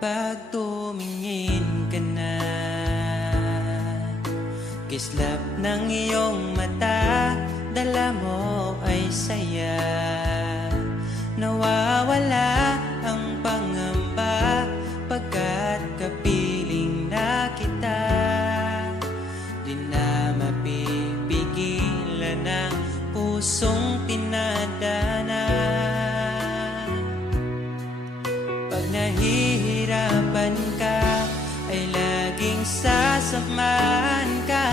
Pag tumingin ka na, kislap ng iyong mata, dala mo ay saya. Nawawala ang pangamba pagkat kapiling na kita. Di na mapipigilan ang pusong tinadana. Pag nahihirapan ka, ay laging sasamahan ka.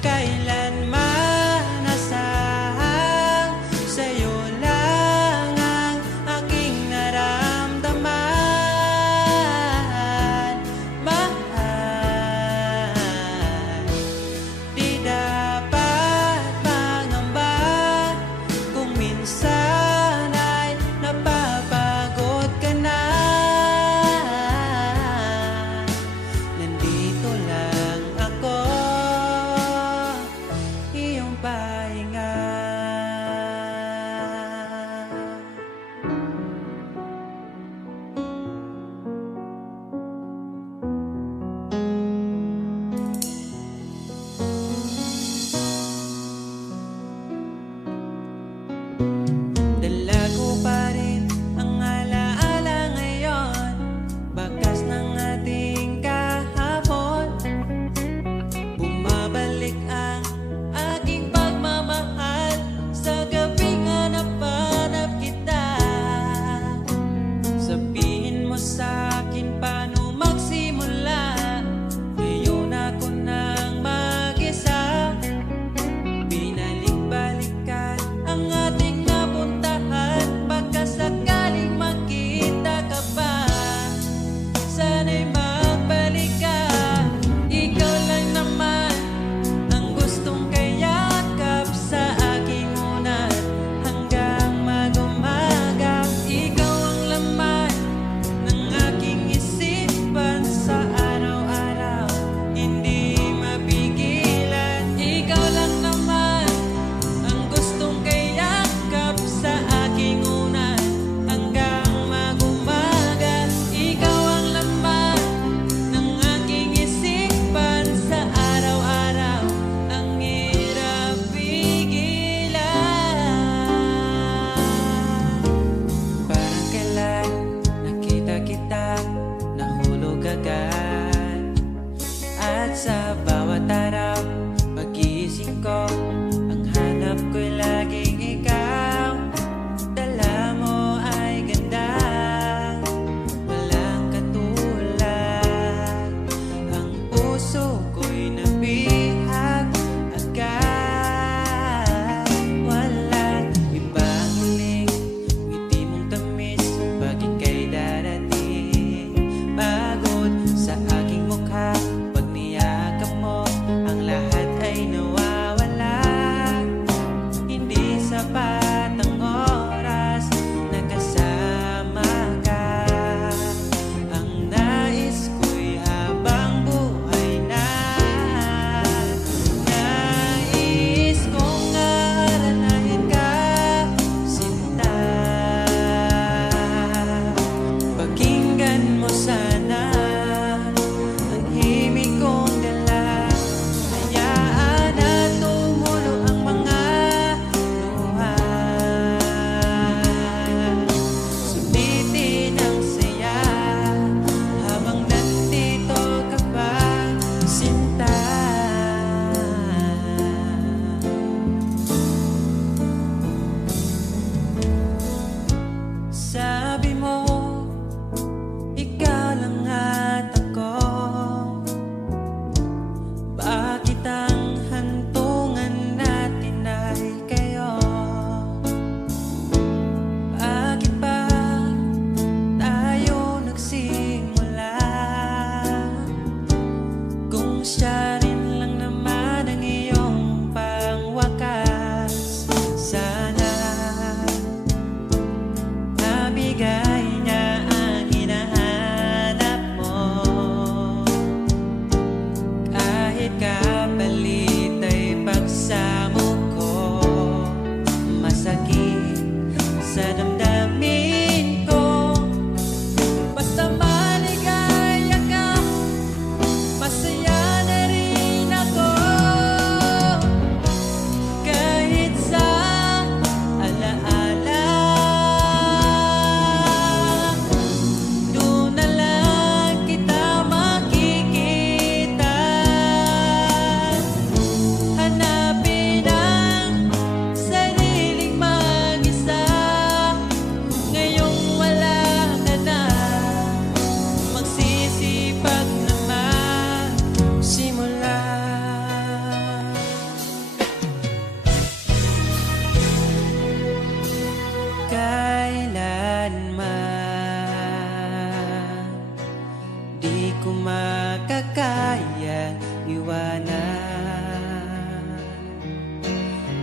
Kailanman asahang sa'yo lang ang aking naramdaman. Mahal, di dapat mangamba kung minsan ay napapagod ka na. Nandito lang ako, iyong pahinga. Dala ko pa rin ang alaala ngayon, bakas ng ating kahapon. Bumabalik ang aking pagmamahal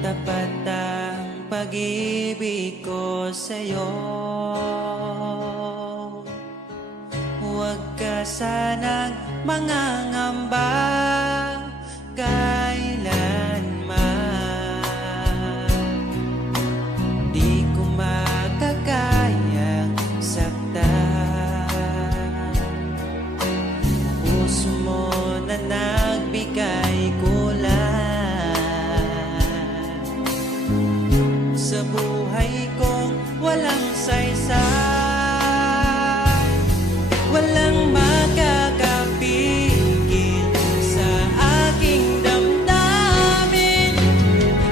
tapat ang pag-ibig ko sa'yo. Huwag ka sanang mangangamba kailanman. Di ko makakayang saktan. Puso mo na nagbigay kulang sa buhay kong walang saysay. Walang makakapigil sa aking damdamin.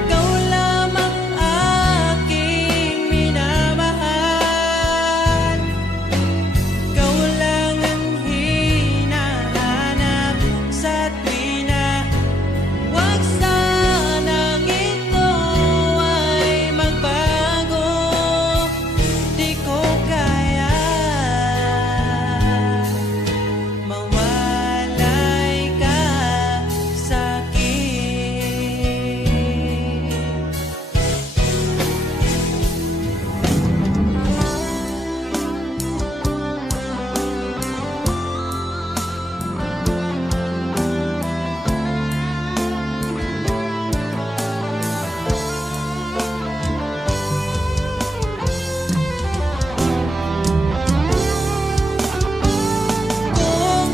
Ikaw lamang aking minamahal. Ikaw lang ang hinahanap sa tuwina. Huwag sanang ito ay magbago. Di ko kaya mawalay ka sa'kin. Kung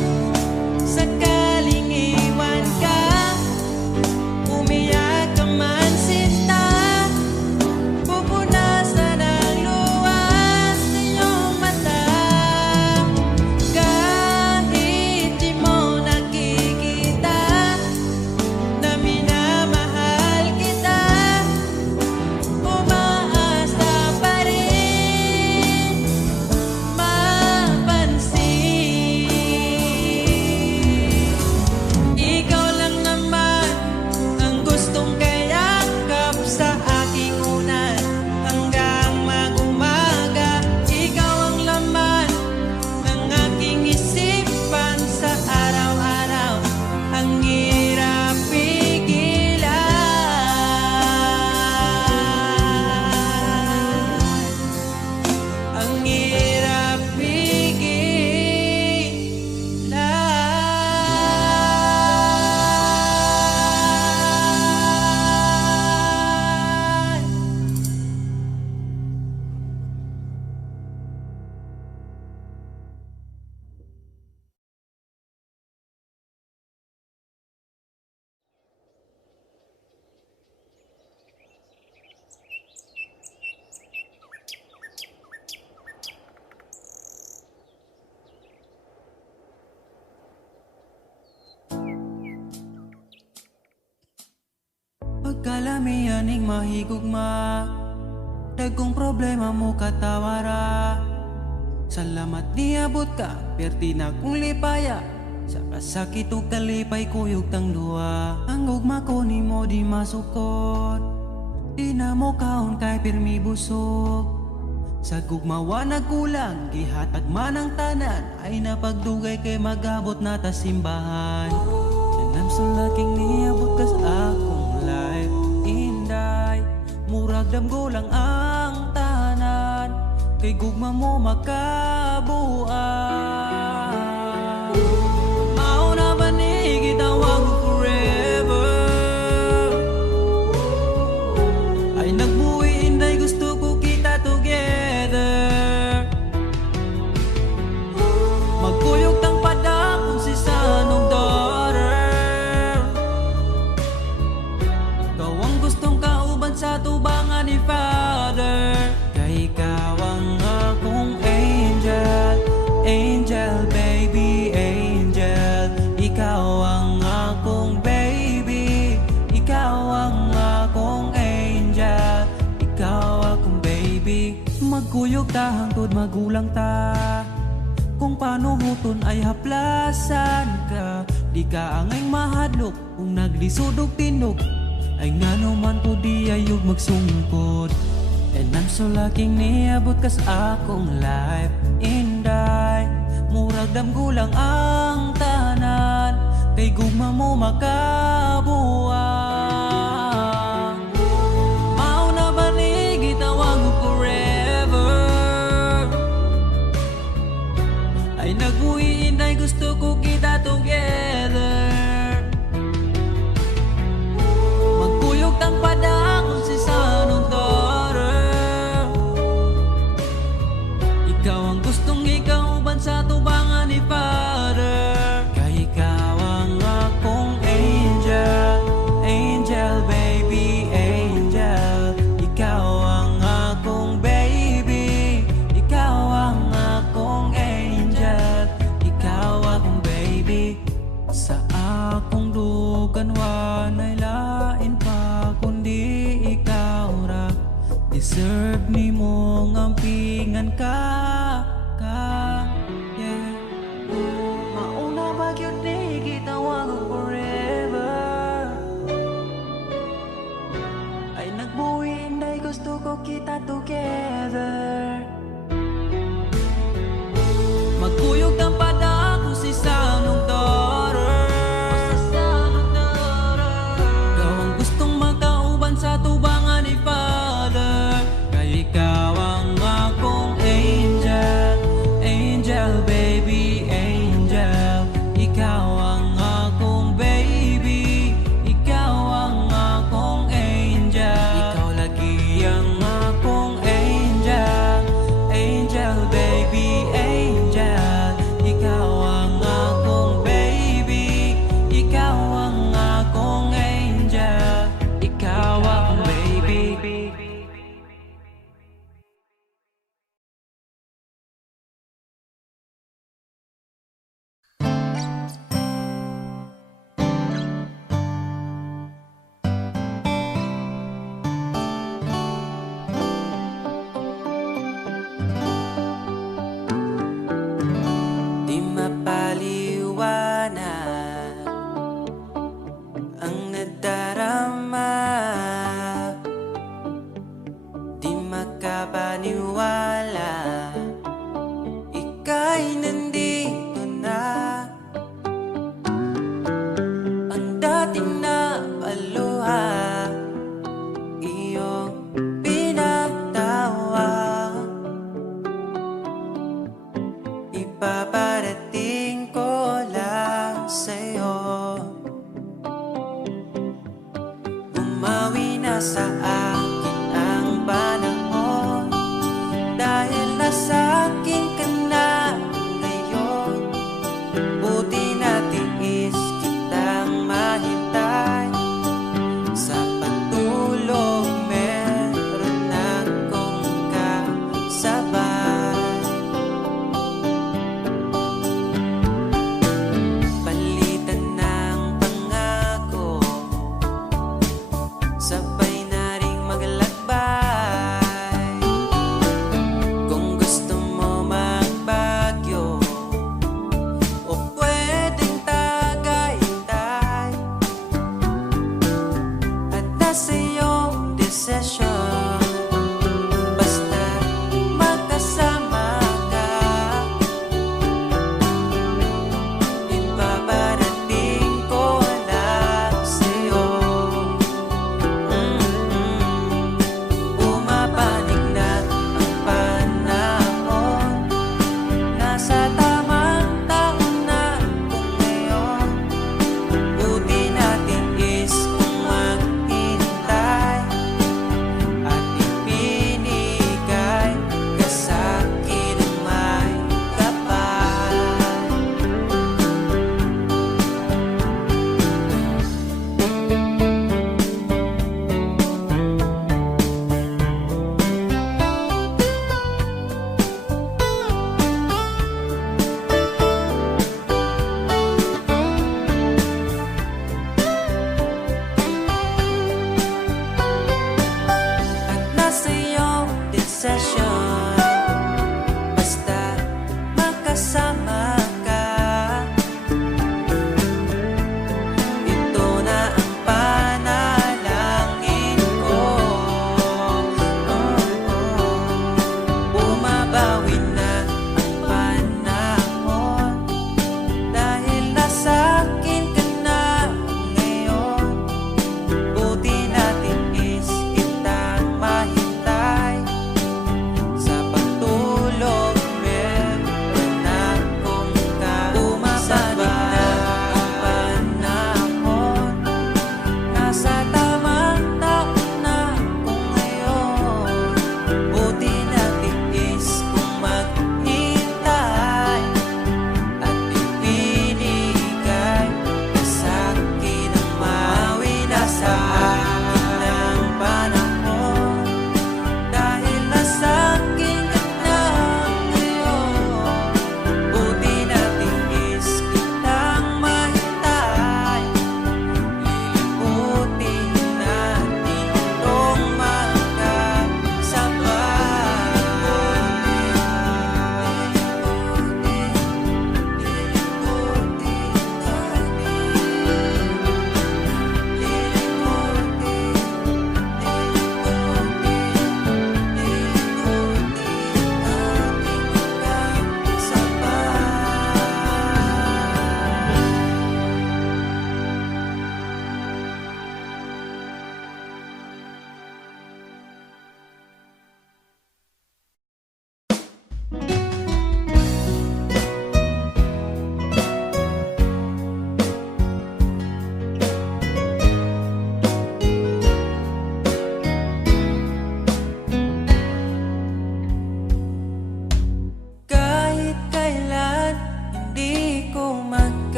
sakaling iwan ka, umiyak ka man sinta, pupunasan ang luha sa iyong mata. Kahit di mo nakikita na minamahal kita, umaasa pa rin mapansin. Ikaw lang naman ang gustong kayakap sa aking unan hanggang mag-umaga. Ikaw ang laman ng aking isipan sa araw-araw. Ang hirap pigilan. Ang hirap pigilan. Pagkalamihan ning mahigugma, dagkong problema mo katawara. Salamat niabot ka, perti na kong lipaya. Sa kasakit ug kalipay kuyog tang duwa. Ang gugma ko ni mo di masukot, di na mo kaon kay pirmi busog. Sa gugmawa nagkulang, gihatag man ang tanan, ay napagdugay kay magabot na ta simbahan. And I'm so lucky niabot ka sa akong life, inday. Murag damgo lang ang tanan, kay gugma mo makabuan. Mauna ba ni gitawag mo forever? Ay nagbuhi inday, gusto ko kita together. Magkuyog tang padakong si sanong daughter. Ikaw ang gustong kauban sa tubangan ni Father. Kay ikaw ang akong angel, angel baby, angel. Ikaw ang akong baby, ikaw ang akong angel, ikaw akong baby. Magkuyog ta hangtod magulang ta, kung paano huton ay haplasan ka. Di ka angay mahadlok kung naglisod og tinog, ay ngano man po di ayog magsungkod. And I'm so lucky niabot ka sa akong life, inday. Murag damgo lang ang tanan, kay gugma mo makabuang. deserve ni mong ampingan ka, yeah. Mauna ba yun ni gitawag ko forever? Ay nagbuhin dahil gusto ko kita together. Magkuyog ng pada kung si Sanong daughter. Ikaw ang gustong makauban sa tubangan ni Father. Kaya ikaw ang akong angel, angel baby, angel. Ikaw ang akong baby, ikaw ang akong angel. Ikaw lagi ang akong angel, angel baby, angel. Ikaw ang akong baby, ikaw ang akong angel, ikaw ang baby. Di mapaliwanag ang nadarama, di makapaniwala, ika'y nandito na. Ang dating na paluha, iyong pinatawa. Ipaparating ko lang sa'yo, bumawi na sa akin ang panahon, dahil nasa akin ka na ngayon. Buti na tiis kitang mahintay, sa pagtulog meron akong kasabay. Palitan ng pangako, sabay na ring maglakbay. Kung gusto mo magbagyo o pwedeng tagaytay, at nasa iyong desisyon, basta magkasama ka. Ipaparating ko lang sa'yo. Pumapanig na ang panahon, nasa tamang taon na kung ngayon. Buti natin is kung maghintay, at ipinigay ka sa'kin ang may kapal. At nasa iyong desisyon, basta magkasama ka. Ito na ang panalangin ko. Bumabawi na ang panahon, dahil nasa akin ka na ngayon. Buti natin is kitang mahintay,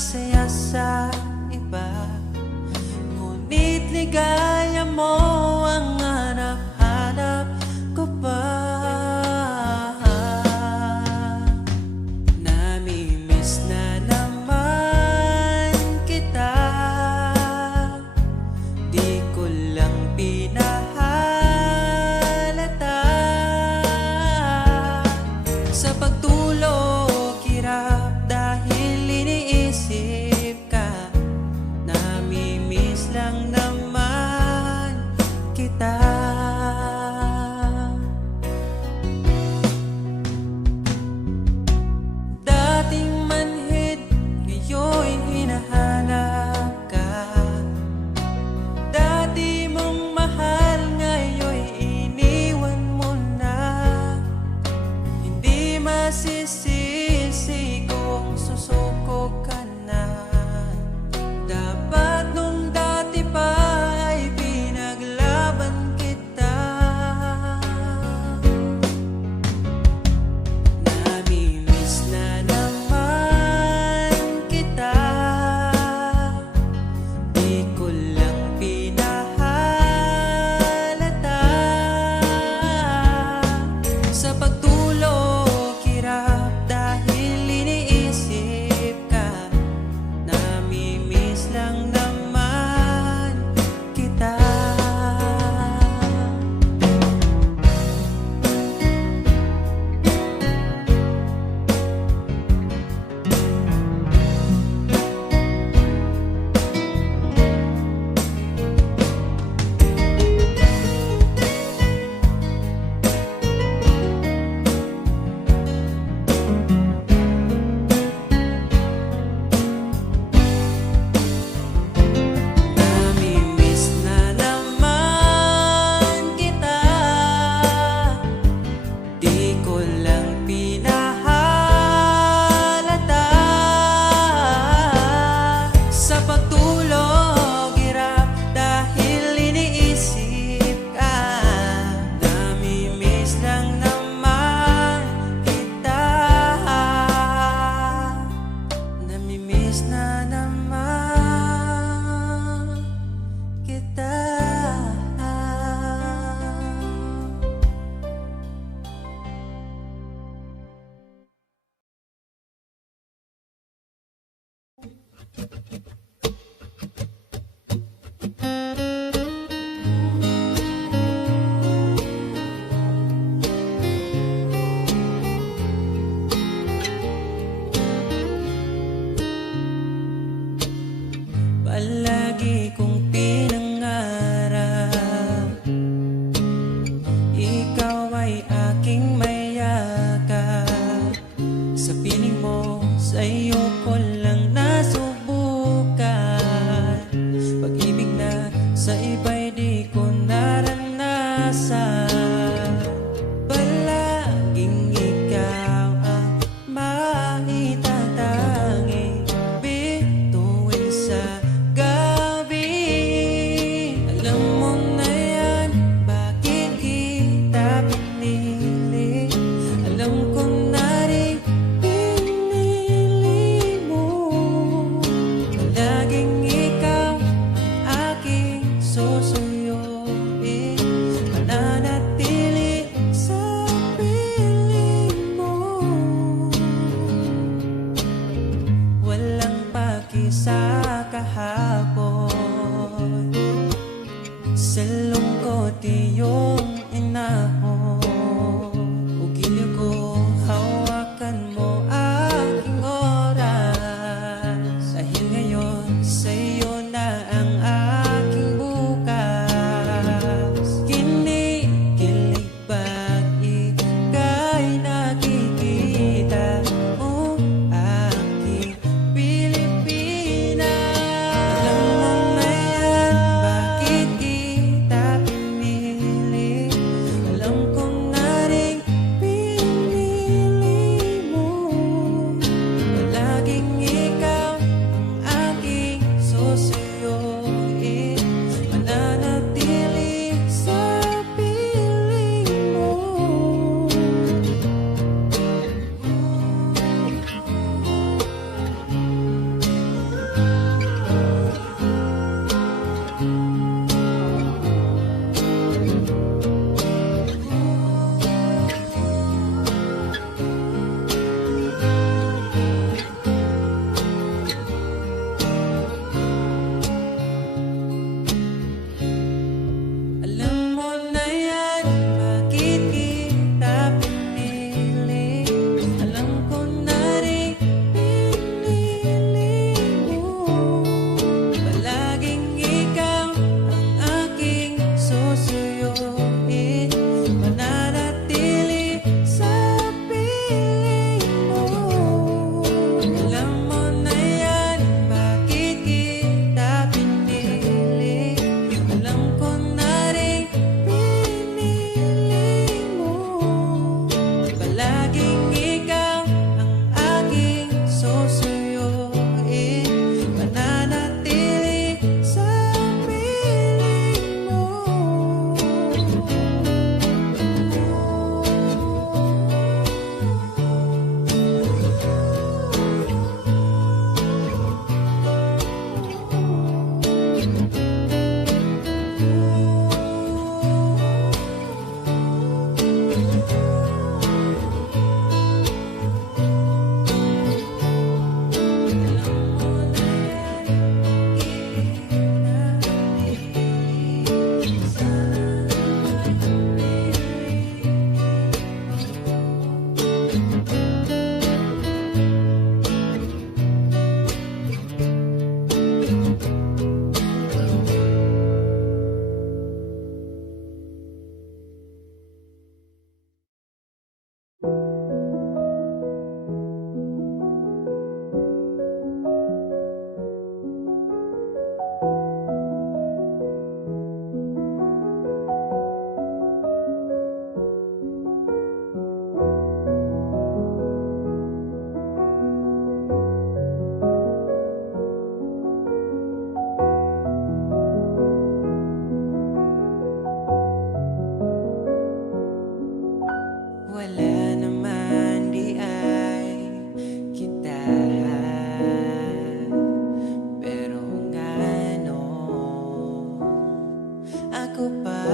masaya sa iba, ngunit ligaya mo ang hanap-hanap ko pa. Namimiss na naman kita, di ko lang pinahalata. Sa pagtulog hirap dahil iniisip ka, namimiss lang naman kita. Dating manhid, ngayon hinahanap ka. Dati mong mahal, ngayon iniwan mo na. Hindi masisisi kung susuko ka na. Dapat nung dati pa ay pinaglaban kita. Namimiss na naman kita, di ko lang pinahalata. Sa pagtulog hirap dahil iniisip ka, namimiss lang naman kita. Namimiss na naman kita, di ko lang pinahalata. Sa pagtulog hirap dahil iniisip ka, namimiss lang naman kita. Namimiss na naman kita. Palagi kong pinangarap, ikaw ay aking mayakap. Sa piling mo, sa'yo ko lang nasubukan. Pag-ibig na sa iba'y di ko naranasan. Palaging ikaw ang maitatanging bituin sa gabi. Alam mo na yan, bakit kita pinili? Alam ko na rin pinili Wala naman di ay kita, pero nga ano, ako pa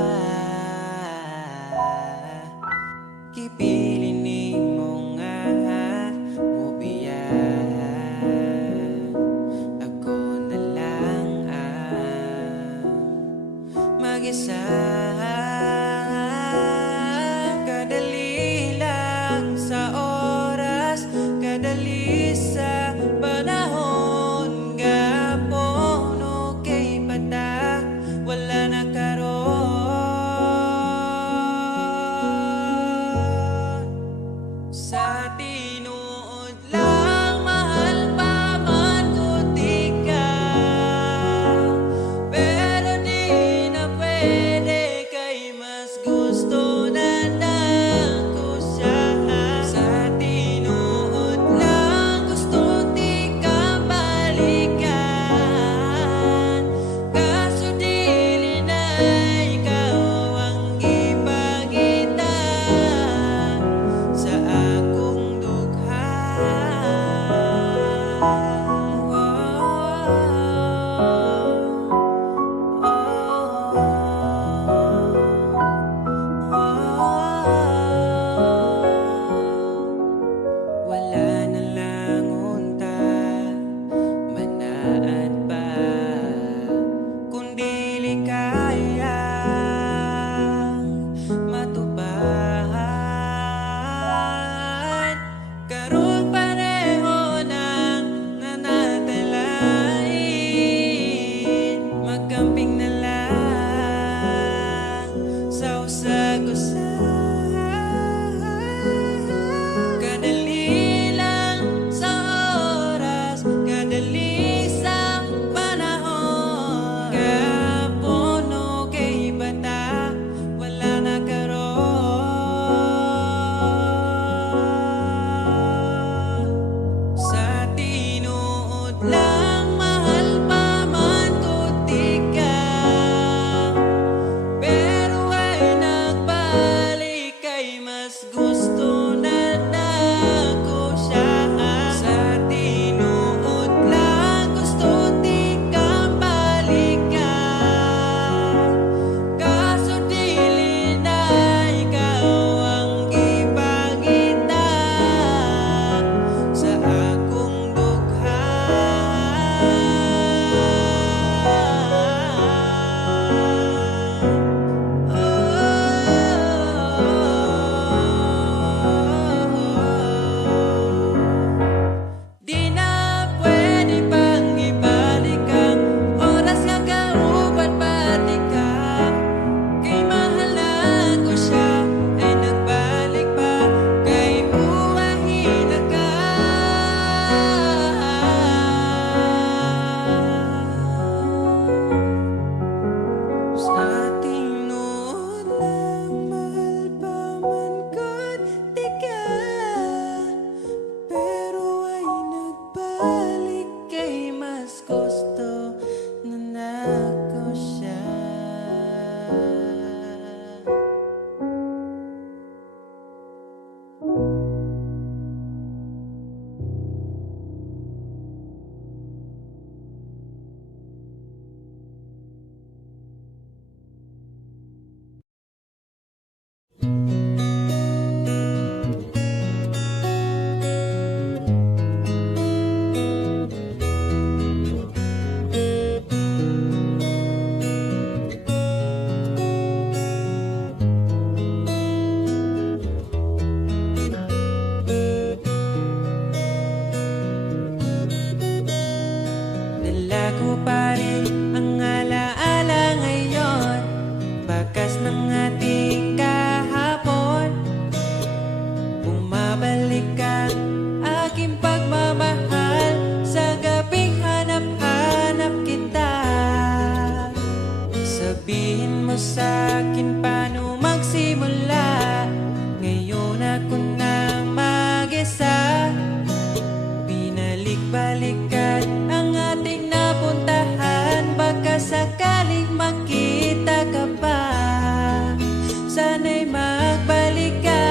kipiling ni mo nga mubiya. Ako na lang mag-isa. Kadali lang sa oras, kadali sa panahon, gapon okay bata, wala na karon. Sa tinuod lang mahal pa man ko tika, pero di na pwede kay mas gusto na ko siya. Sa tinuod lang gusto di ka balikan, kaso dili na ikaw ang gipangita sa akong dugha. Wala na lang unta manaad pa, kundi likayang matubahan. Karon pareho nang nanatalain, magkamping na lang sa usag-usag. Kadali lang sa oras, kadali sa panahon, gapon okay bata, wala na karon. Sa tinuod lang mahal pa man ko tika, pero ay nagbalik kay mas gusto na ko siya. Sa tinuod lang gusto di ka balikan, kaso dili na ikaw ang gipangita sa akong dugha. Di na pwede pang ibalik ang oras nga kauban pati ka, kay mahal na ko siya ay nagbalik pa, kay uwahin na ka. Sa tinuod lang mahal pa man ko tika, pero ay nagbalik kay mas gusto na ko siya. Dala ko pa rin ang alaala ngayon, bakas ng ating kahapon. Bumabalik ang aking pagmamahal sa gabing hanap-hanap kita. Sabihin mo sa'kin paano magsimula, ngayon ako na mag-isa. Binalik-balikan ang ating napuntahan, baka sakaling makita ka pa. Sana'y magbalik ka,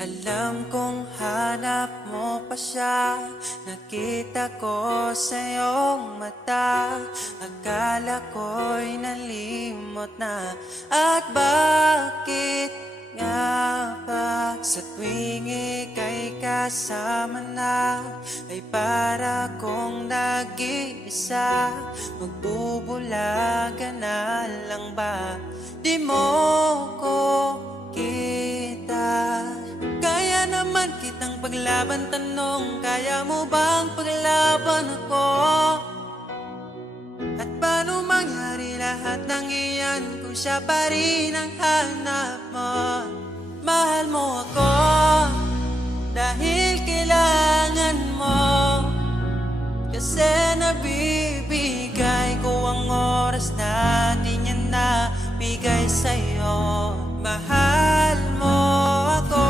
Alam kong hanap mo pa siya, nakita ko sa iyong mata. Akala ko'y nalimot na, at bakit nga ba sa tuwing ika'y kasama na, ay para kong nag-iisa. Magbubulaga na lang ba, di mo ko kita? Kaya naman kitang paglaban, tanong, kaya mo bang paglaban ako? At paano mangyari lahat ng iyan kung siya pa rin ang hanap mo? Mahal mo ako dahil kailangan mo, kasi nabibigay ko ang oras na di niya nabigay sa'yo. Mahal mo ako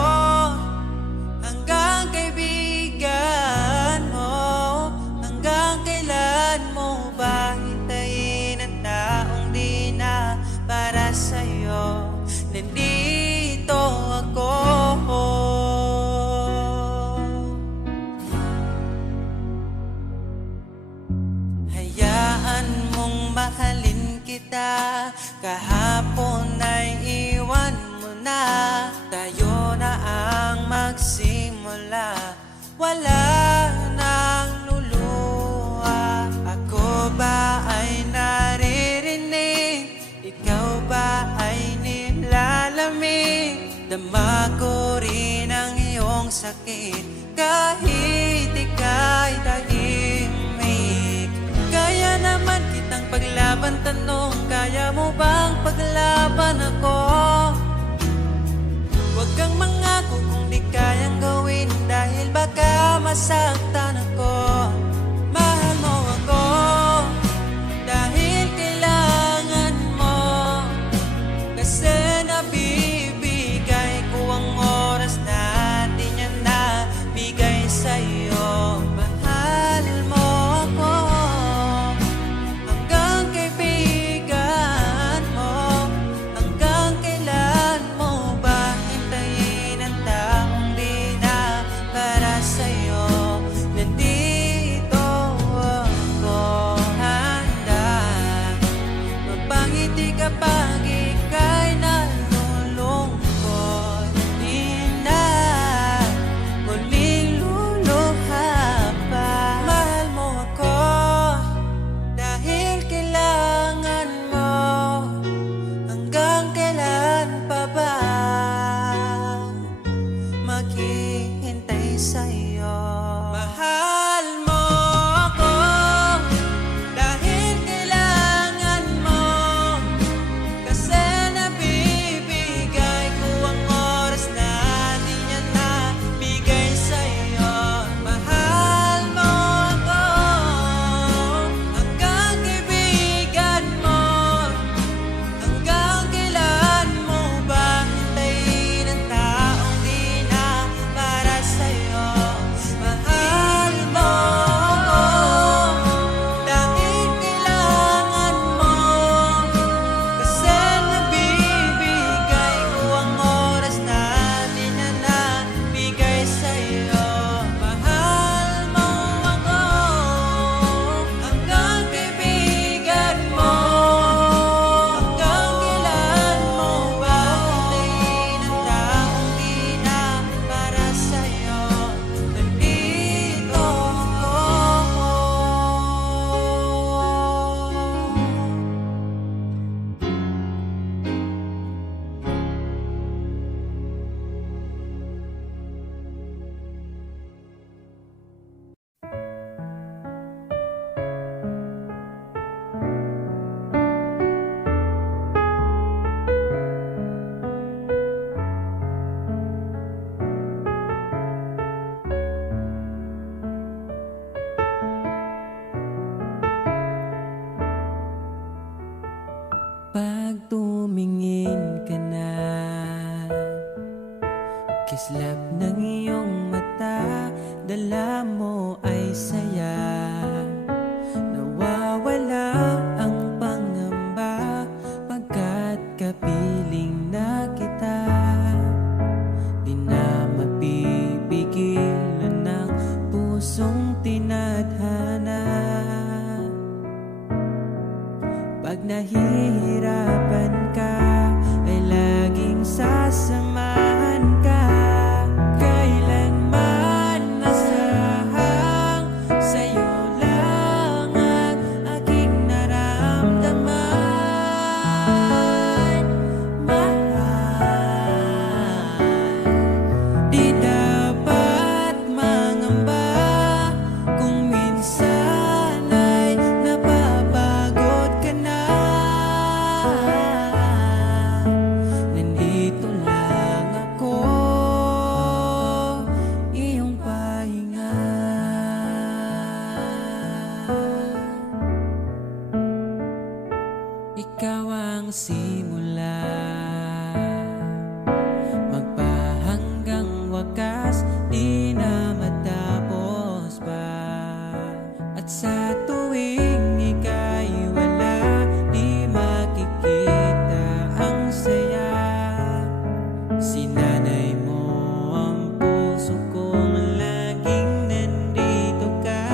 hanggang kaibigan mo. Hanggang kailan mo ba hintayin ang taong di na para sa'yo? Nandito ako. Hayaan mong mahalin kita, kahapon ay iwan mo na. Tayo na ang magsimula, wala nang luluha. Ako ba ay naririnig, ikaw ba ay nilalamig? Dama ko rin ang iyong sakit kahit ika'y tahimik. Kaya naman kitang paglaban, tanong, kaya mo bang paglaban ako? Huwag kang mangako kung di kayang gawin, dahil baka masaktan ako. Mahal mo ako dahil kailangan mo, kasi nabibigay ko ang oras na di niya nabigay sa'yo. Mahal mo ako hanggang kaibigan mo. Hanggang kailan mo ba hintayin ang taong di na para sa'yo? Nandito ako, handa magpangiti kapag ika'y nalulungkot. Di na muling luluha pa. Mahal mo ako dahil kailangan mo. Hanggang kailan pa ba maghihintay sa'yo? Mahal mo ako dahil kailangan mo, kasi nabibigay ko ang oras na di niya nabigay sa'yo. Mahal mo ako hanggang kaibigan mo. Hanggang kailan mo ba hintayin ang taong di na para sa'yo? Mahal mo ako dahil kailangan mo, kasi nabibigay ko ang oras na di na nabigay sa'yo. Mahal mo ako hanggang kaibigan mo. Hanggang kailan mo ba hintayin ang taong di na para sa'yo? Nandito ako. Pag tumingin ka na, kislap ng iyong mata, dala mo ay saya. Nawawala ang pangamba pagkat kapiling na kita. Di na nahihirapan ka, ay laging sasamahan ka. Kailanman nasahang sa'yo lang ang aking naramdaman. Mahal, di dapat mangamba kung minsan ay napapagod ka na. Nandito lang ako, iyong pahinga. Ikaw ang simula, magpahanggang wakas, di na matapos pa. At sa tuwing ika'y wala, di makikita ang saya. Sinanay mo ang puso kong laging nandito ka.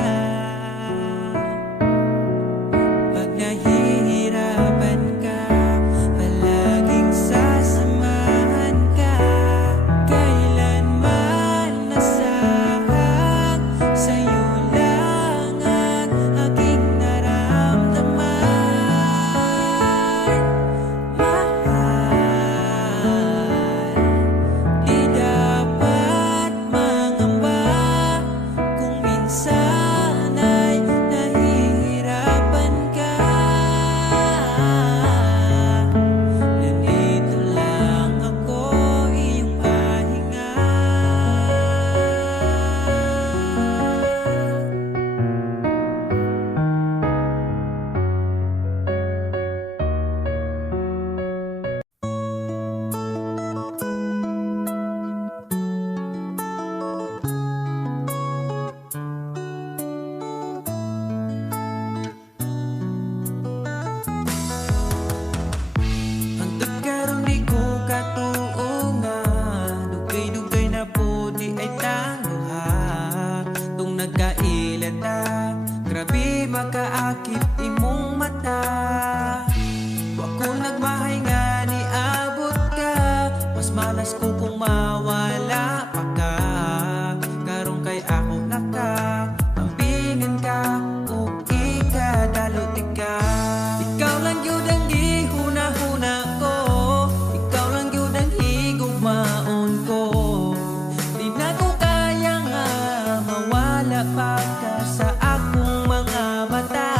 Pag nahihirapan ka, palaging sasamahan ka. Kailanman nasahang sa'yo lang ang aking naramdaman. Mahal, di dapat mangamba kung minsan ay nahihirapan ka. Nandito lang ako, iyong pahinga. Hangtod karon di ko katuo nga, dugay-dugay na po di ay tangguha. Tung nagkailata, grabe makaakit imong mata. Wa ko nagmahay nga ni abot ka, mas malas ko kung mawala pa ka. Karong kay ako naka, ambingan ka, o ikadalot ka. Ikaw lang yun ang gihuna-huna ko, ikaw lang yun ang higugmaon ko. Di na ko kaya nga mawala pa ka sa akong mga mata.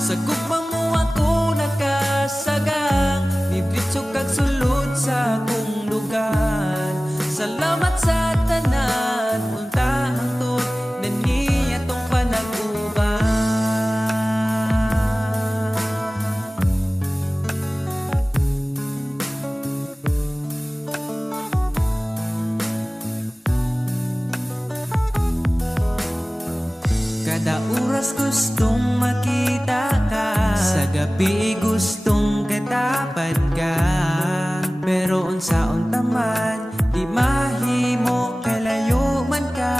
Sa gugma mo ako nakasagang, bibritso kag sulod sa akong lugar. Salamat sa tanan, unta hangtod na niya tong panag-uban. Kada oras gustong makita ka, sa gabi gustong katapad ka. Pero unsaon taman, di mahimo kalayo man ka.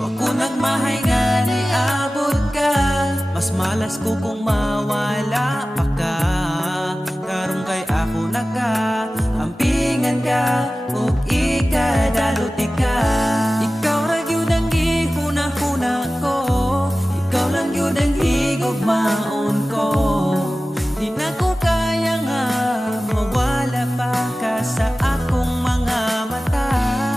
Wa ko nagmahay nga ni abot ka, mas malas ko kung mawala pa ka. Karong kay ako naka, ampingan ka, ug ikadalot ka. Ikaw ra gyud ang gihuna-huna ko, ikaw lang yun ang higugmaon ko. Di na ko kaya nga mawala pa ka sa akong mga mata.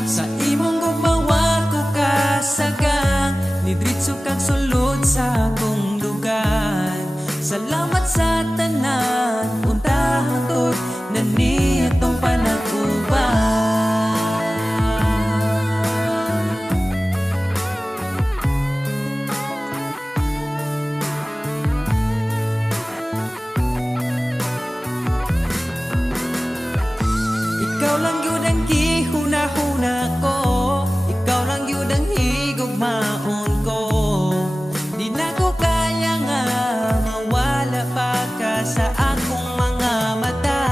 Sa imong gugmawa ko kasagang, nidritso kag sulod sa akong dugan. Salamat sa tanan, unta hangtod na nitong panag-uban. Ikaw lang yun ang gihuna-huna ko, ikaw lang yun ang higugmaon ko. Di na ko kaya nga mawala pa ka sa akong mga mata.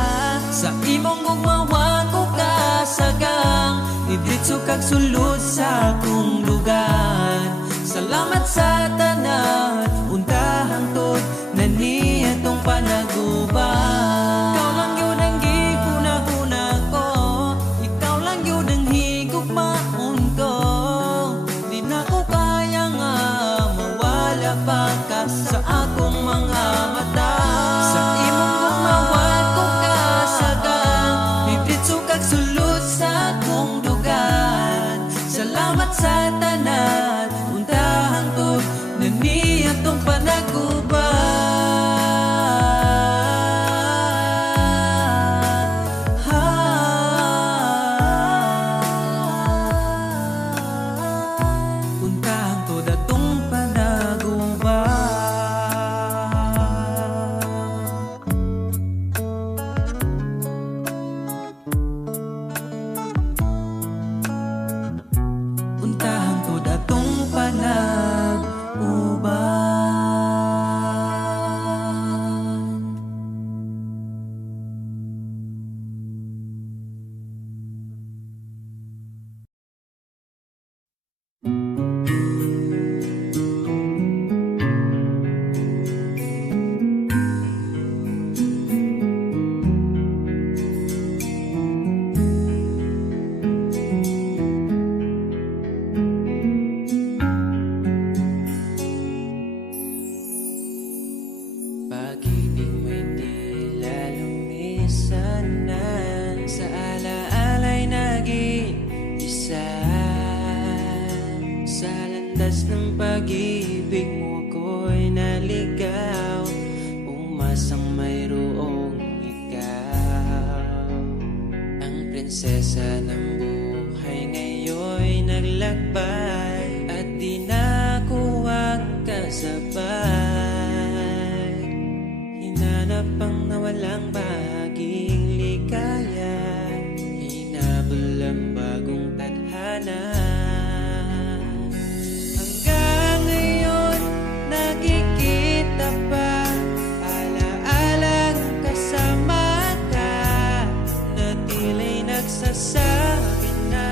Sa imong gugmawa ko kasagang, nidritso kag sulod sa akong lugar. Salamat sa tanan, unta hangtod na niya tong panahon. tahanan. Sa alaala'y naging isa. Sa landas ng pag-ibig mo ako'y naligaw, umasang mayroong ikaw. Ang prinsesa ng buhay ngayon'y naglakbay, at di na ako ang kasabay. Hinanap ang nawalang bahaging ligaya, hinabol ang bagong tadhana. Hanggang ngayon nakikita pa, alaalang kasama ka, na tila'y nagsasabi na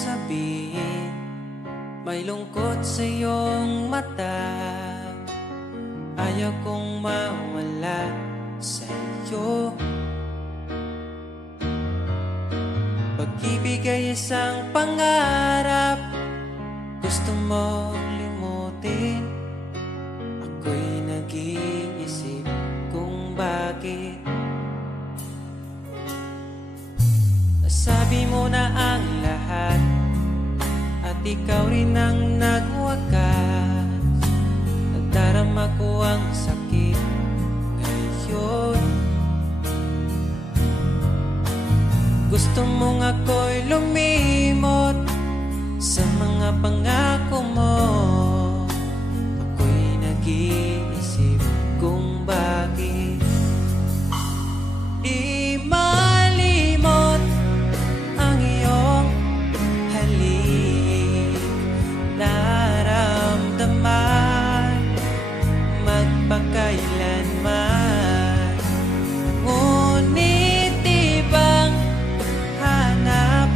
sabihin, may lungkot sa iyong mata. Ayaw kong mawala sa iyo. Pag-ibig ay isang pangarap, gusto mo limutin. Ako'y nag-iisip kung bakit. Nasabi mo na ang lahat at ikaw rin ang nagwakas. Nadarama ko ang sakit ngayon. Gusto mong ako'y lumimot sa mga pangako mo. Ako'y nag-iisip kung bakit di malimot ang iyong halik. Naramdaman magpakailanman. Ngunit di bang hanap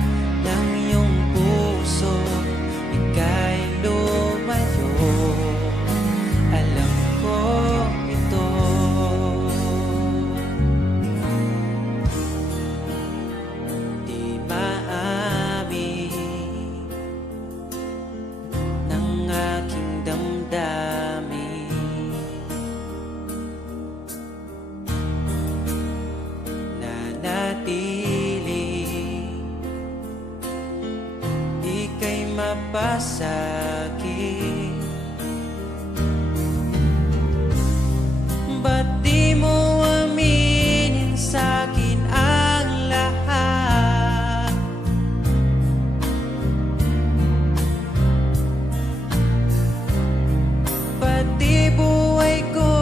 ng iyong puso, ika'y lumayo. Alam ko ito. Di maamin ng aking damdamin. Nanatili, ika'y mapasakit. Ba't di mo aminin sa'kin ang lahat? Pati buhay ko,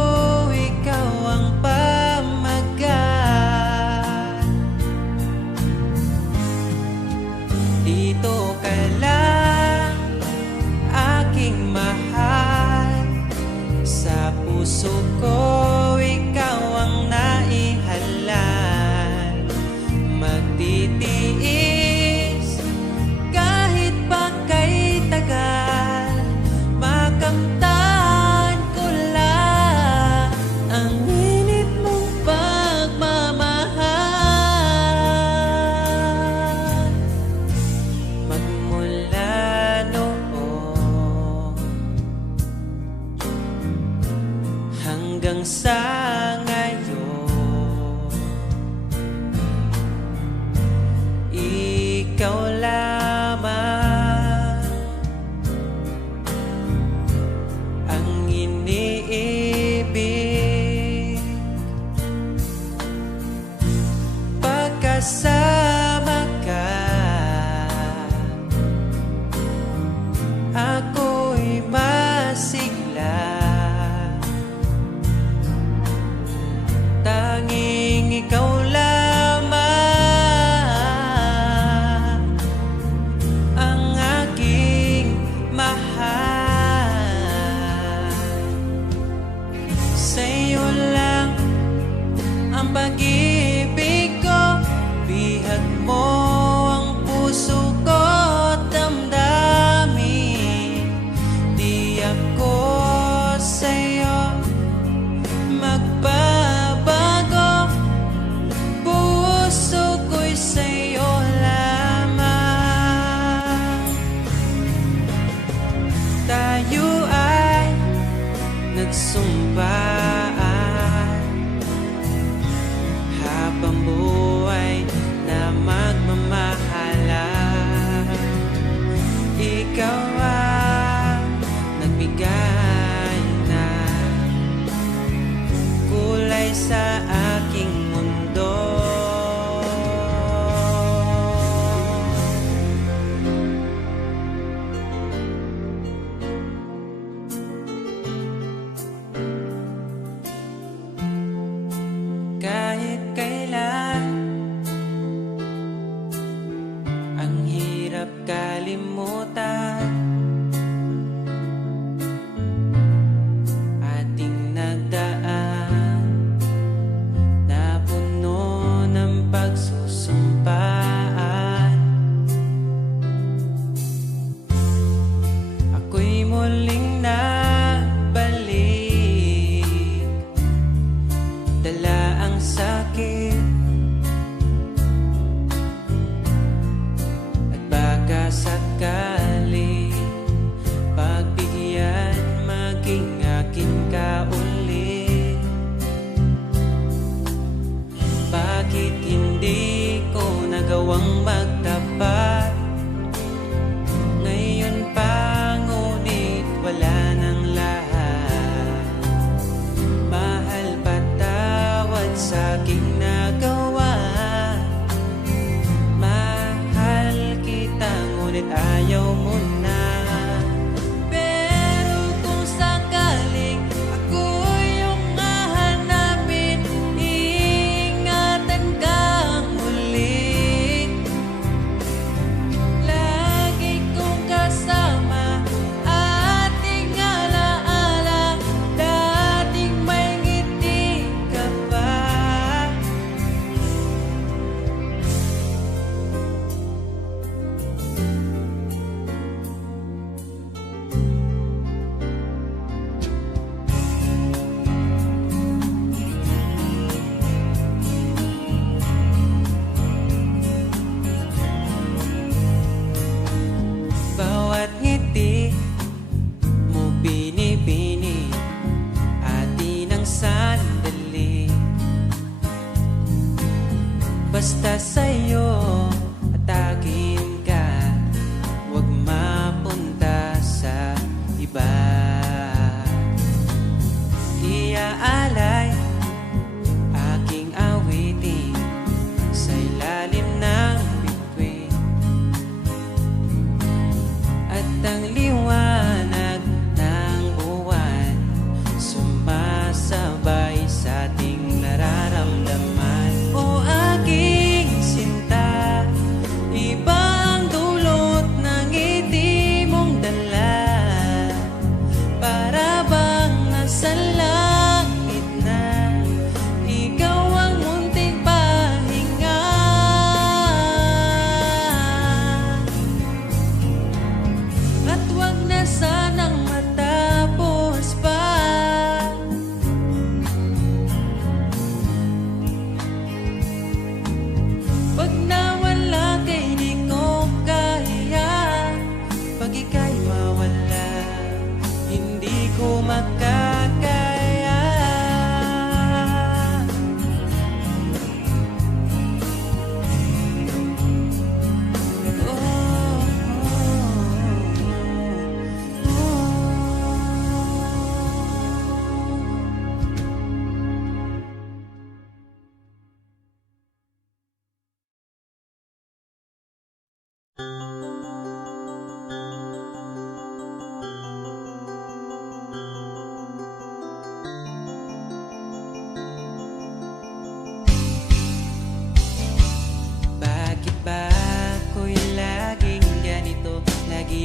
ikaw ang pamagat. Dito ka lang, aking mahal. Sa puso ko, ikaw ang naihalal. Magtitiis kahit pa kay tagal. Makamtan ko lang ang init mong pagmamahal. Magmula noon hanggang sa ngayon, ikaw lamang ang iniibig. Pagkasama ka, ako'y masigla. Tanging ikaw lamang ang aking mahal. Sa'yo lang ang pag-ibig ko, bihag mo ang puso ko at damdamin. Di ako sa'yo magbabago, puso ko'y sa'yo lamang. Tayo ay nagsumpaan habang buhay na magmamahalan. Ikaw ang nagbigay na kulay sa aking mundo. Kahit kailan, ang hirap kalimutan. Ating nagdaan,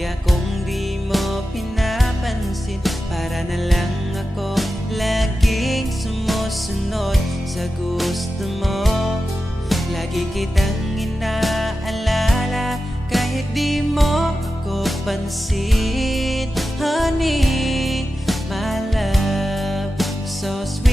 akong di mo pinapansin. Para na lang ako laging sumusunod sa gusto mo. Lagi kitang inaalala kahit di mo ako pansin. Honey, my love, so sweet.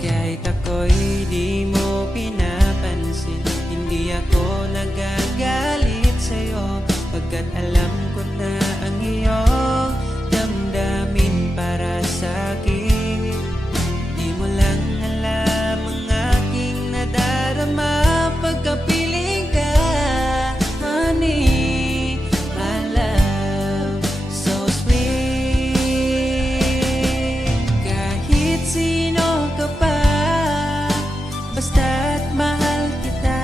Kahit ako'y di mo pinapansin, hindi ako nagagalit sa'yo, pagkat alam ko na ang iyong damdamin para sa'kin. Di mo lang alam ang aking nadarama pagkapiling ka. Honey, my love, so sweet. Kahit sino ka pa, basta't mahal kita,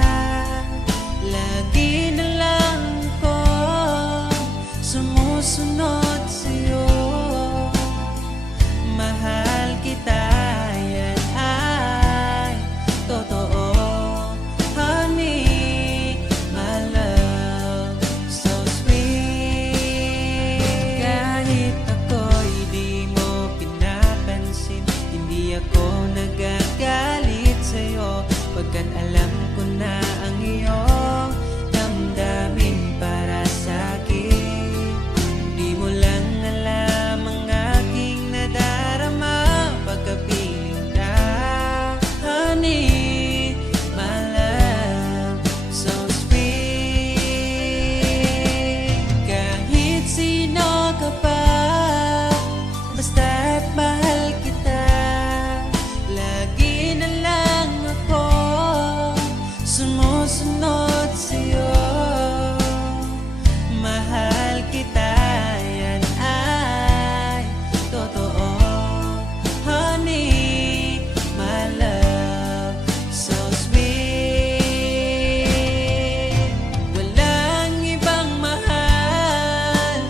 lagi na lang ko sumusunod sa'yo. Mahal kita, yan ay totoo. Honey, my love, so sweet. Kahit ako'y di mo pinapansin, hindi ako nagagalit sa'yo, pagkat alam ko na ang iyong damdamin para sa'kin. Di mo lang alam ang aking nadarama pagkapiling ka. Honey, my love, so sweet. Kahit sino ka pa, basta't mahal kita, lagi na lang ako sumusunod sa'yo. Mahal kita, yan ay totoo. Honey, my love, so sweet. Walang ibang mahal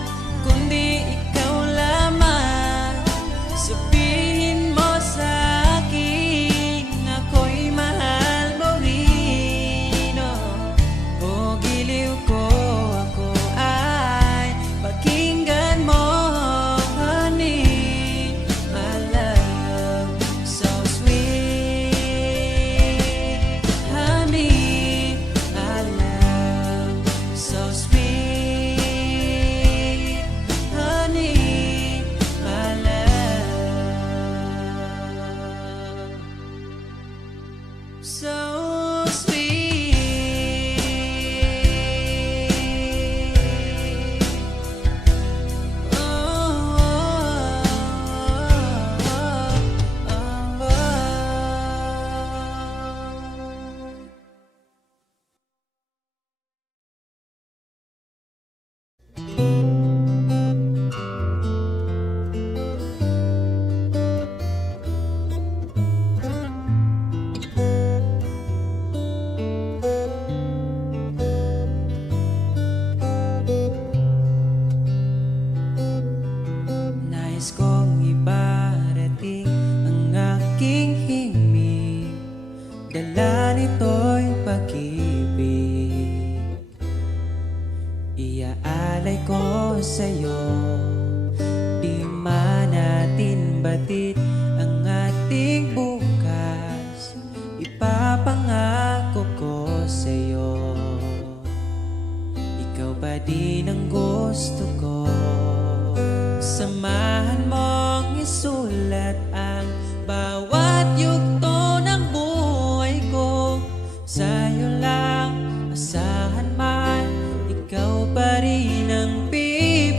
kundi ikaw lamang. Sabihin mo sa'kin ako'y mahal mo rin, oh. O giliw ko, ako ay pakinggan mo. Honey, my love, so sweet. Honey, my love, so sweet. Honey, my love, so sweet. Oh, oh, oh, oh. Nais kong ibarating ang aking himig, dala nito'y pag-ibig. Iaalay ko sa'yo, di man natin batid ang ating bukas, ipapangako ko sa'yo, ikaw pa din ang gusto ko. Samahan mong isulat ang bawat yugto ng buhay ko. Sa'yo lang asahan man, ikaw pa rin ang pipiliin.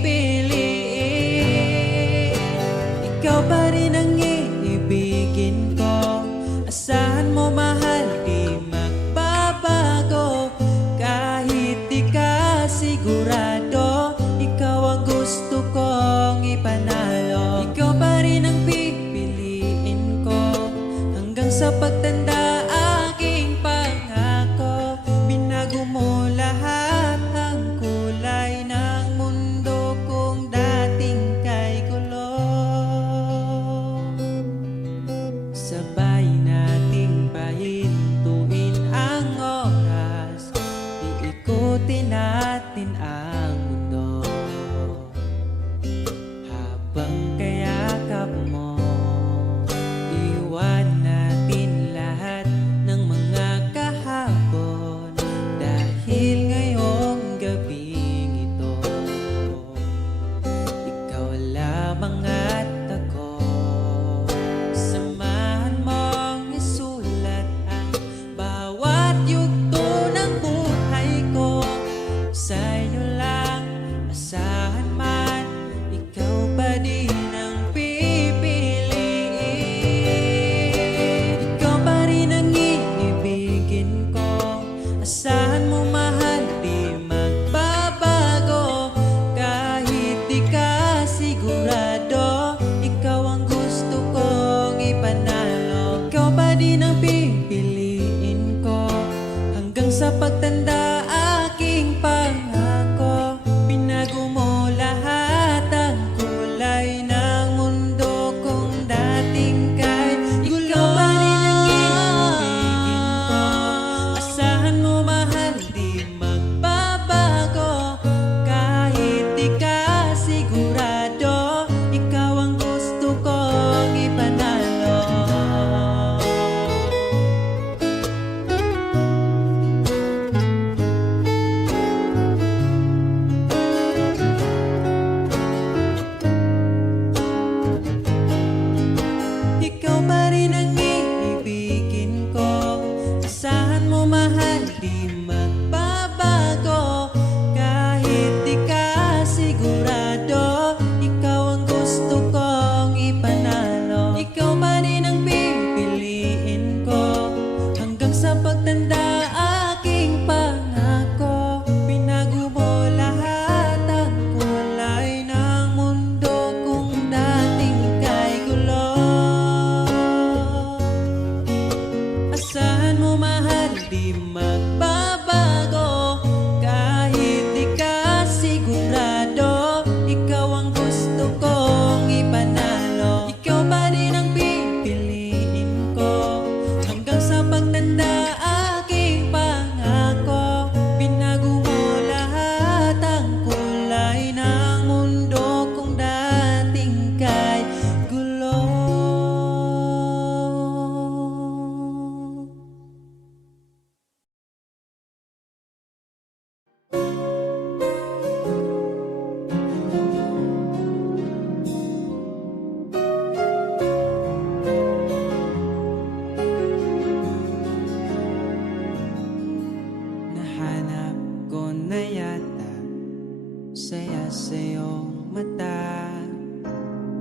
Ikaw pa rin ang iibigin ko. Asahan mo mahal, di magbabago. Kahit di ka sigurado, ikaw ang gusto kong ipanalo. Ikaw pa rin ang pipiliin ko hanggang sa pagtanda. Aking pangako, binago mo lahat ang kulay ng mundo kong dating kay gulo. Sabay nating pahintuin ang oras, iikutin natin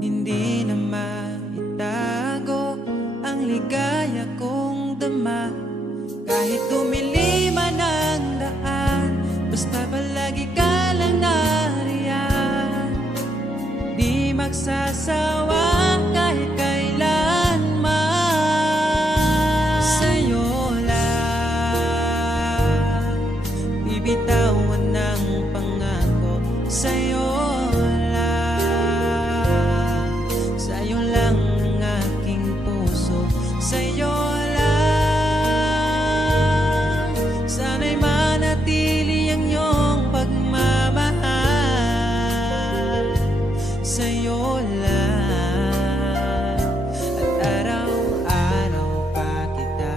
Hindi na maitago ang ligaya kong dama. Kahit tumili man ang daan, basta palagi ka lang nariyan. Di magsasawa kahit kailanman. Sa'yo lang bibitawan ng pangako. Sa'yo lang, sa'yo lang ang aking puso. Sa'yo lang, sana'y manatili ang iyong pagmamahal. Sa'yo lang, at araw-araw pa kita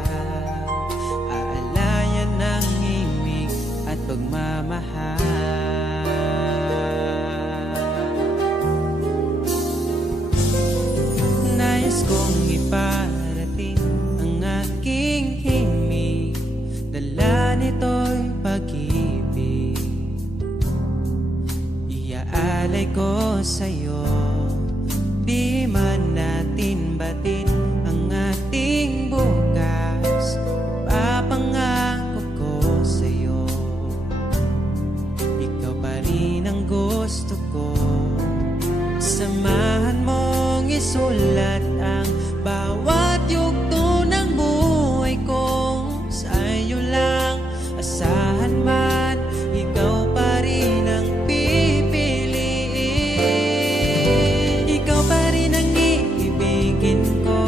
aalayan ng himig at pagmamahal. Nais kong iparating ang aking himig, dala nito'y pag-ibig. Iaalay ko sa'yo, di man natin batin ang ating bukas. Papangako ko sa'yo, ikaw pa rin ang gusto ko. Samahan mong isulat ang bawat yugto ng buhay ko. Sa'yo lang, asahan man, ikaw pa rin ang pipiliin. Ikaw pa rin ang iibigin ko.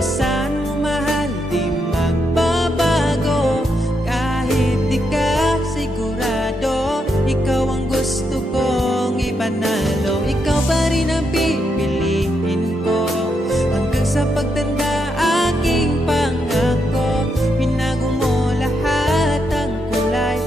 Asahan mo mahal, di magbabago. Kahit di ka sigurado, ikaw ang gusto kong ipanalo. Ikaw pa rin ang pipiliin ko hanggang sa pagtanda, aking pangako. Binago mo lahat ang kulay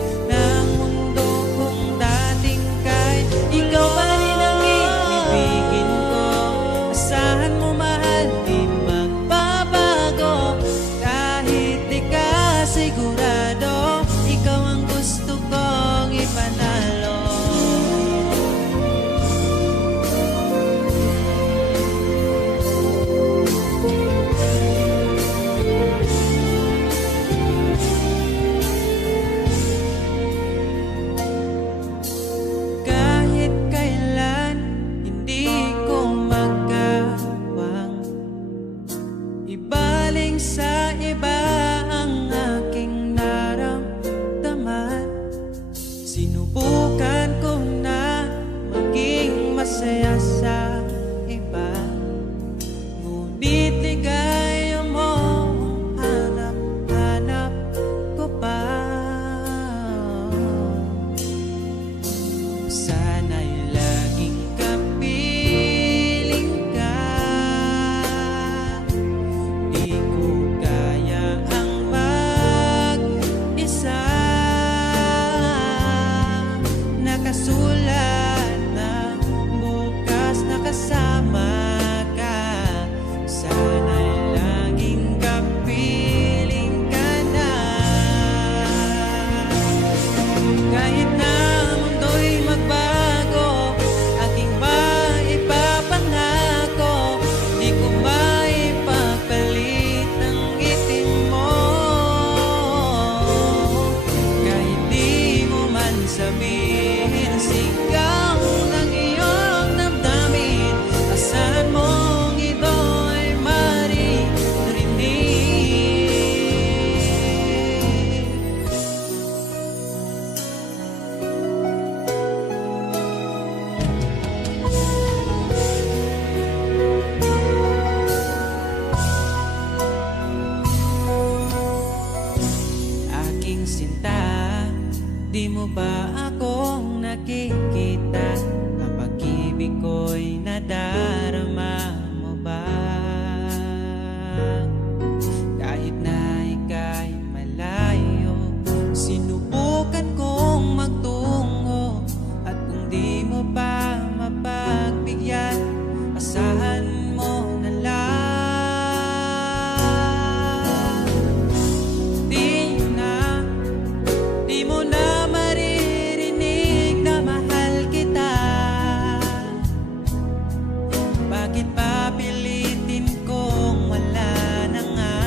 Bakit pa pilitin kong wala na nga?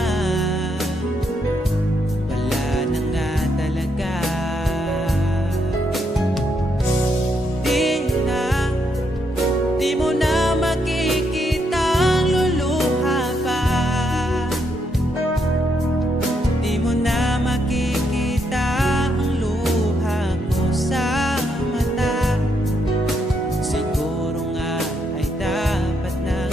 Wala na nga talaga. Di mo na makikita ang luluha pa. Di mo na makikita ang luha ko sa mata. Siguro nga ay dapat nang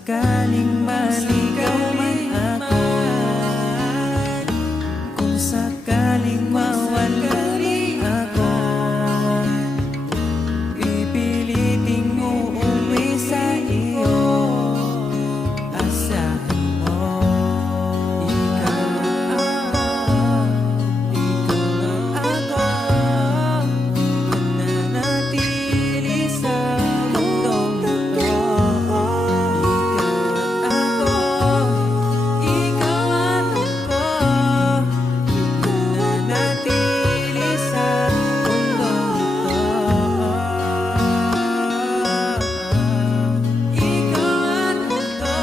sakaling maligaw man ako, kung sakaling mawala ako, pipiliting mo umuwi sa iyo. Asahan mo, ikaw ako, mananatili sa mundong ito. Ikaw at ako, mananatili sa mundong ito. Ikaw at ako.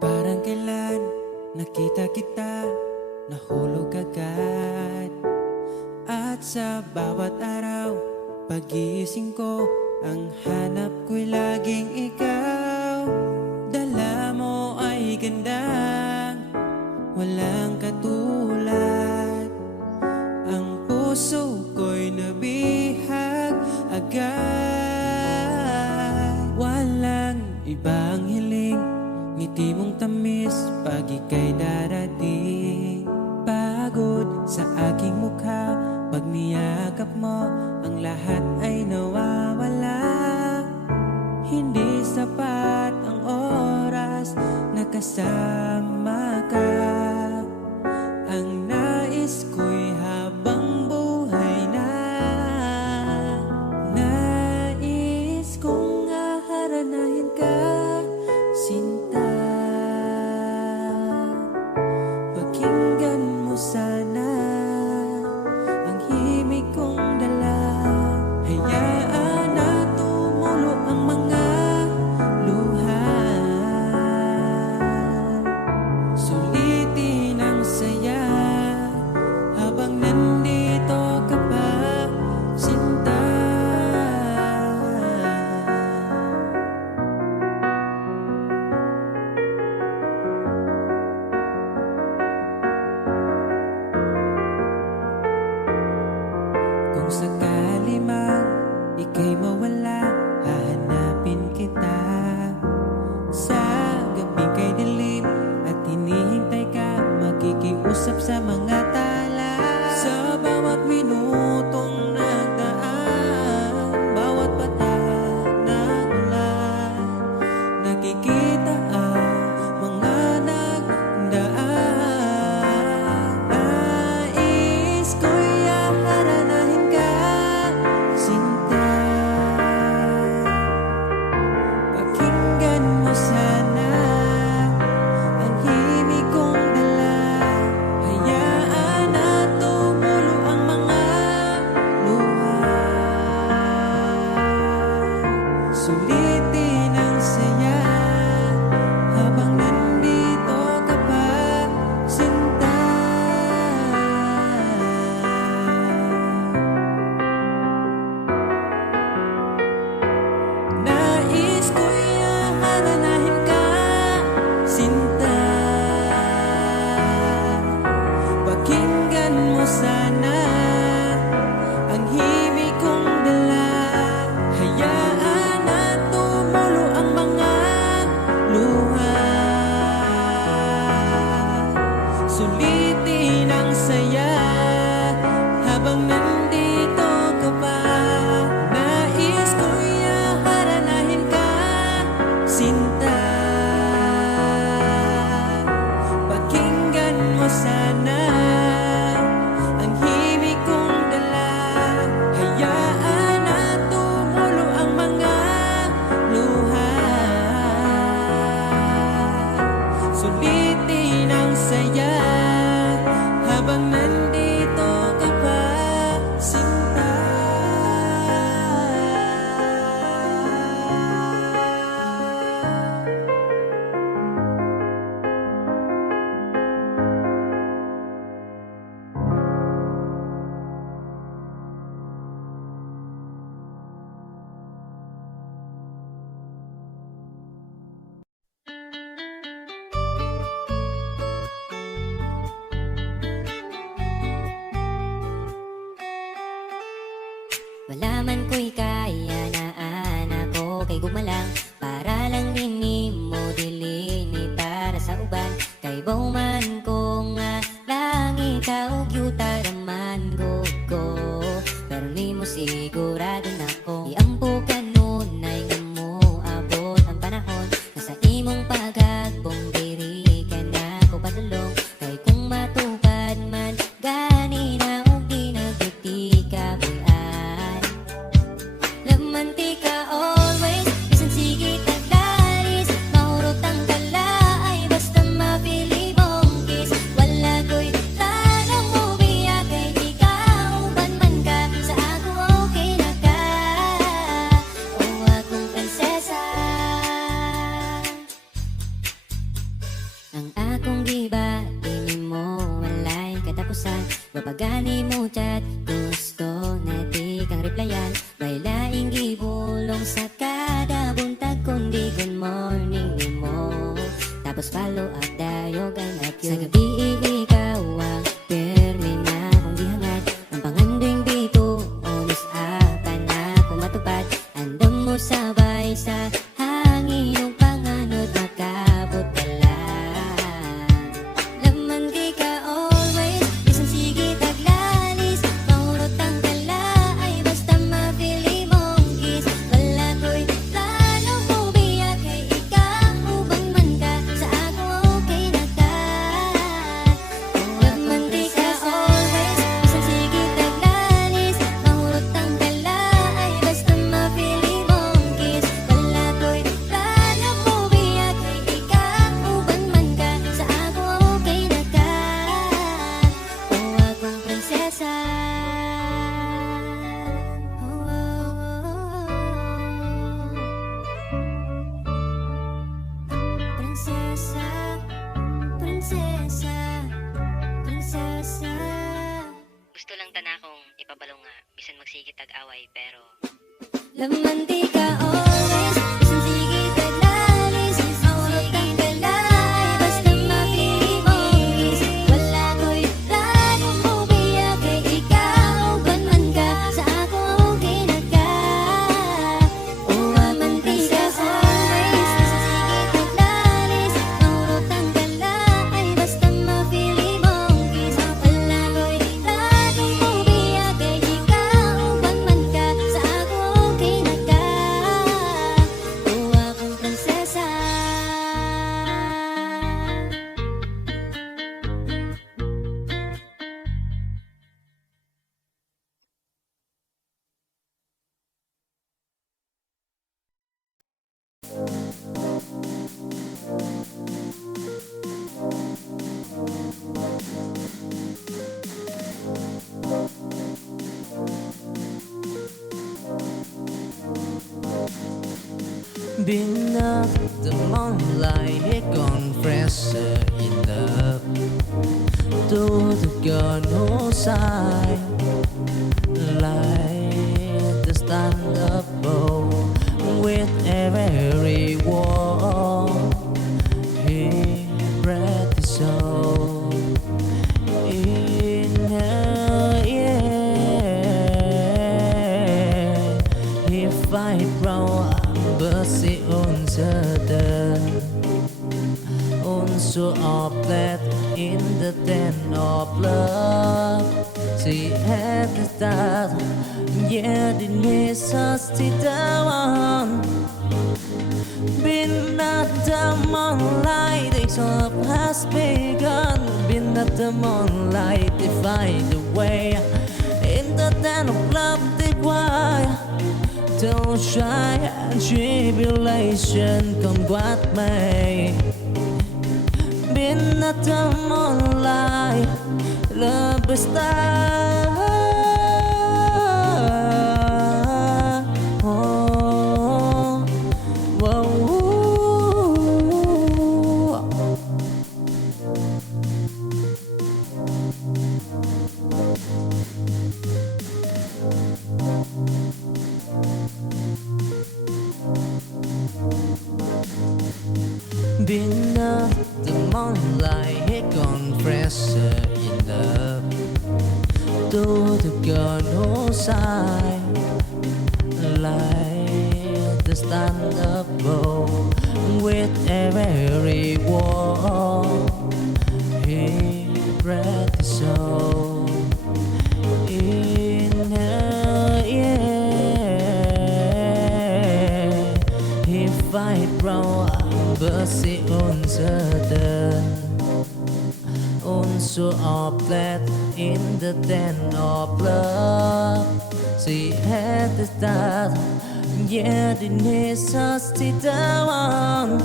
Parang kailan nakita kita, nahulog agad. At sa bawat araw, pagising ko, ang hanap ko'y laging ikaw. Dala mo ay gandang walang katulad. Ang puso ko'y nabihag agad. Walang ibang hiling, ngiti mong tamis pag ika'y darating. Pagod sa aking mukha, pag niyakap mo, ang lahat ay nawawala. Hindi sapat ang oras na kasama ka. Ang nais ko'y habang buhay na. Nais kong aharanahin ka, sinta. Pakinggan mo sana ang himig kong dala. Hayaan na tumulo ang mga luha. Sulitin ang saya habang nandito ka pa, sinta. Kung sakali mang ika'y mawala, hahanapin kita. Sa gabing kay dilim at hinihintay ka, makikiusap sa mga tala. Sa bawat minutong nagdaan, bawat patak na ulan, nakikita ang mga nagdaan. Nais ko'y aharanahin ka, sinta. Pakinggan mo sana ang himig kong dala. Hayaan man ko'y kaya na anak ko kay gumalang para lang din mo dili ni para sa uban kay bauman ko nga langit ka og yuta raman go pero ni mo sigurado na ko iampo kanunay nga mo abot ang panahon na sa imong pagagbong diri ka na ko padulong kay kung matupad man gani na og di nagti ka buyan lamantika always bisan sige taglaris mahurot ang kalaay basta mapili mong kiss wala ko'y tanong mo biya kay di ka uban man ka sa ako okay na ka o akong prinsesa ang akong giba di mo walay katapusan mapagani mo chat gusto na di kang replyan may laing gibulong sa kada buntag kundi good morning ni mo tapos follow up dayo kay love you sa gabi ikaw ang permi na kong gihangad ang panganding dito onis ata na kung matupad andam mo sabay sa hangin ng panganod makabot ka lang laman di ka always bisan sige taglalis mahurot ang kalaay basta mapili mong kiss wala ko'y plano mo biya kay ikaw ubang man ka sa ako okay na ka laman di ka always bisan sige taglalis mahurot ang kalaay basta mapili mong kiss wala ko'y plano mo biya kay ikaw ubang man ka sa ako okay na ka o akong prinsesa prinsesa prinsesa prinsesa Gusto lang tana kong ipabalong nga bisan magsigit tag-away pero laman di ka always bisan sige taglalis mahurot ang kalaay basta mapili mong kiss wala ko'y plano mo biya kay ikaw uban man ka sa ako okay na ka o laman di ka always bisan sige taglalis mahurot ang kalaay basta mapili mong kiss wala ko'y plano mo biya kay ikaw uban man ka sa ako okay na ka o akong prinsesa Been up the moonlight, he confessor in love to the girl who side like the stand up bow with every wall. He read his soul in her ear. He fight wrong. Besi unsedan Unso oplet in the den of love Si het dat Yeah, din misas ti dawan Been at the moonlight The exop has begun Been at the moonlight They find a way In the den of love They why Don't shy and tribulation come what may Been at the moonlight Love is oh, whoa. Been up the moonlight, he confessor in love to the girl who side he walked, he breathed his soul in her, yeah. He fight brown besi uncertain, so oplet in the den of love. She had the start, yet it needs us to down.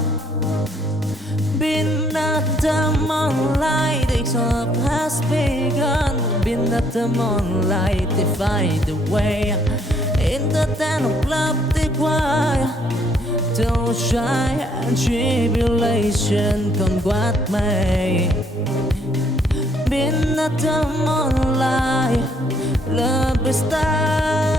Been at the moonlight, the club has begun. Been at the moonlight, they find the way. In the den of love, they cry. Don't shy and tribulation come what may. Been at the moonlight, love is time.